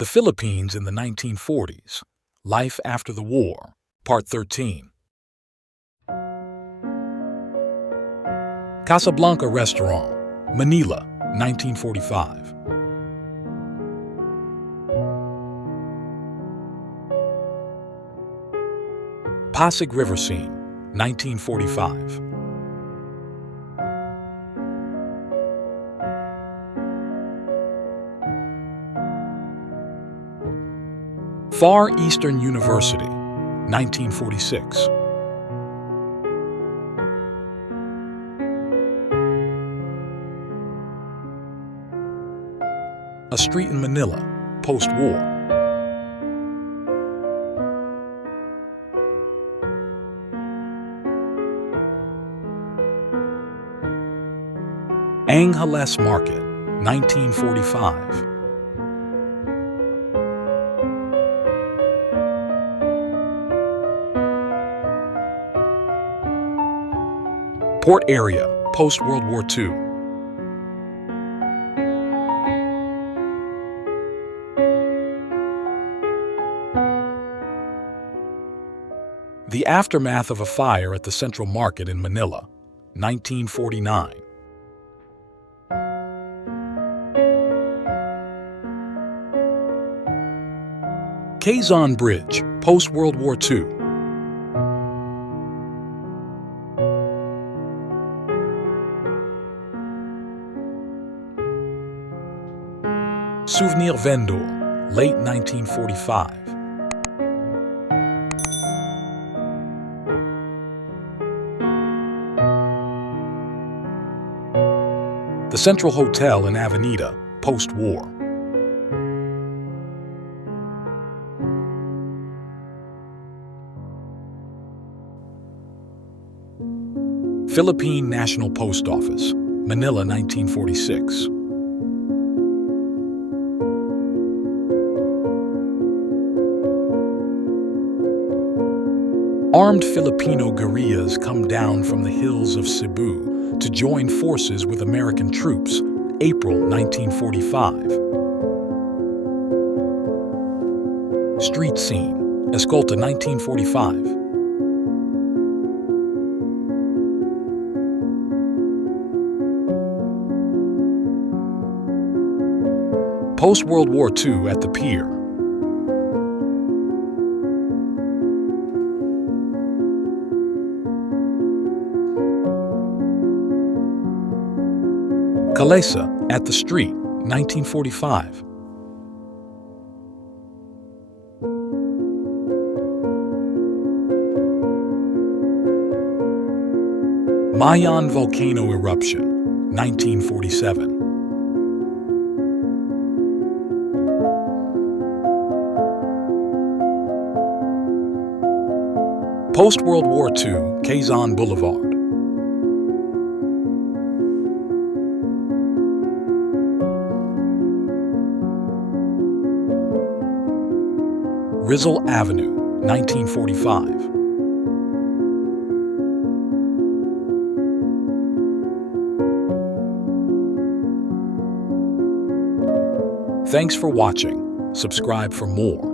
The Philippines in the 1940s. Life After the War, Part 13. Casablanca Restaurant, Manila, 1945. Pasig River Scene, 1945. Far Eastern University, 1946. A Street in Manila, post-war. Angeles Market, 1945. Port area, post-World War II. The aftermath of a fire at the Central Market in Manila, 1949. Quezon Bridge, post-World War II. Souvenir vendor, late 1945. The Central Hotel in Avenida, post-war. Philippine National Post Office, Manila, 1946. Armed Filipino guerrillas come down from the hills of Cebu to join forces with American troops, April 1945. Street scene, Escolta, 1945. Post-World War II at the pier. Calesa at the street, 1945. Mayon volcano eruption, 1947. Post-World War II, Quezon Boulevard. Rizal Avenue, 1945. Thanks for watching. Subscribe for more.